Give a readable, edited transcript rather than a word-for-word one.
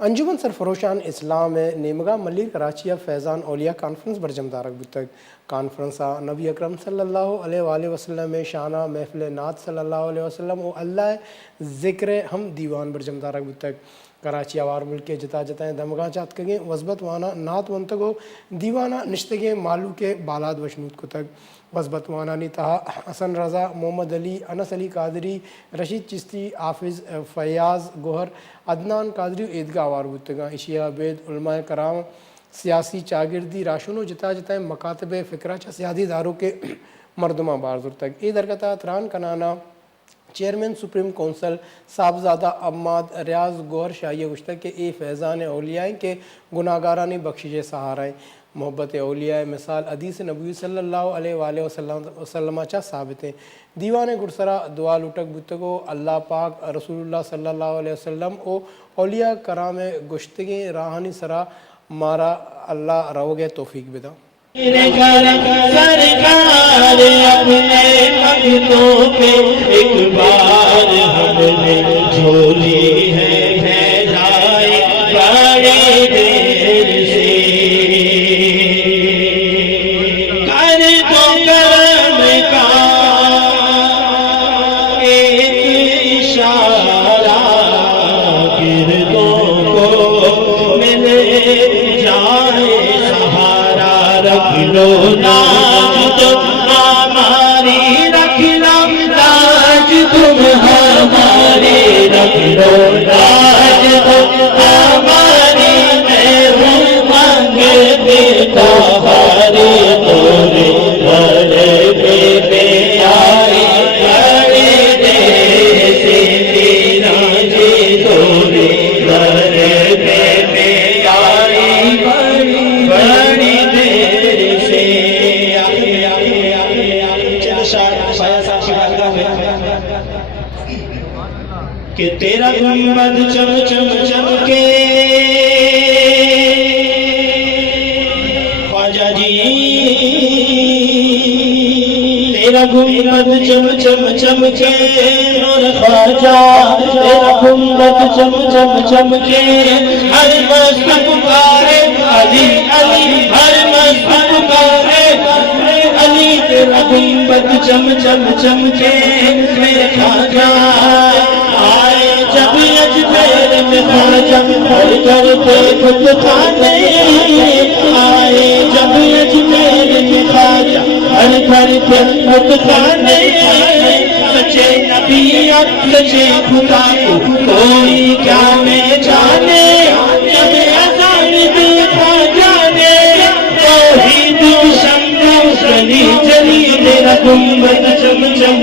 انجمن سرفروشان اسلام نیمگا ملیر کراچی فیضان اولیاء conference برجمدارک بتگ conference نبی اکرم صلی اللہ علیہ وآلہ وسلم شانہ محفل نعت صلی اللہ علیہ وسلم و اللہ ذکر ہم دیوان برجمدارک بتگ کراچی آوار ملک کے جتا جتائیں دمگاہ چات کگیں وزبت وانا نعت ونتگو دیوانہ نشتگیں مالو کے بالاد وشنود کو تگ وزبت وانا نی تہا حسن رضا محمد علی انس علی قادری رشید چشتی حافظ فیاض گوہر عدنان قادری عیدگاہ آوار بتگاں اشیاء بید علماء کرام سیاسی چاگردی راشنو جتا جتائیں مکاتب فکرہ چا سیادی داروں کے مردمہ بارزور تک اے درگتا تران کنانا چیئرمین سپریم کونسل صاحبزادہ اماد ریاض گوہر شاہی گشتہ کے اے فیضان اولیاء کے گناہگارانی بخشش سہارائیں محبت اولیاء مثال حدیث نبوی صلی اللہ علیہ وآلہ وسلم چا ثابت ہیں دیوان گرسرا دعا لٹک بتگو اللہ پاک رسول اللہ صلی اللہ علیہ وسلم او اولیاء کرام گشتگیں راہانی سرا مارا اللہ روگے توفیق بدا سرکار اپنے بھگتوں پہ ایک بار ہم نے جھولی ہے پھیلائے بڑی دیر سے کر دو کرم کا ایک اشارہ گردوں کو مل جائے رکھ لو لاج تم ہماری رکھنا لاج تم ہماری رکھ لو لاج تم ہماری میں ہوں مانگتے تمہاری تورے بڑے بے آئی بڑے دیر سے تیرا جی تورے بڑے بے آئی بڑی کہ تیرا گنبد چم چم چمکے خواجہ جی تیرا گنبد چم چم چمکے اور خواجہ تیرا گنبد چم چم چمکے ہر مست پکارے علی علی ہر مست پکارے علی تیرا گنبد چم چم چمکے میرے خواجہ آئے جب اجمیر میں خواجہ ہر کرتے خود کھانے آئے جب اجمیر میں خواجہ ہر کرتے خود کھانے سچے نبیت سچے خدا کو کوئی کیا میں جانے جب اذان دیکھا جانے توحید شمع چلی چلی میرا گنبد چم چم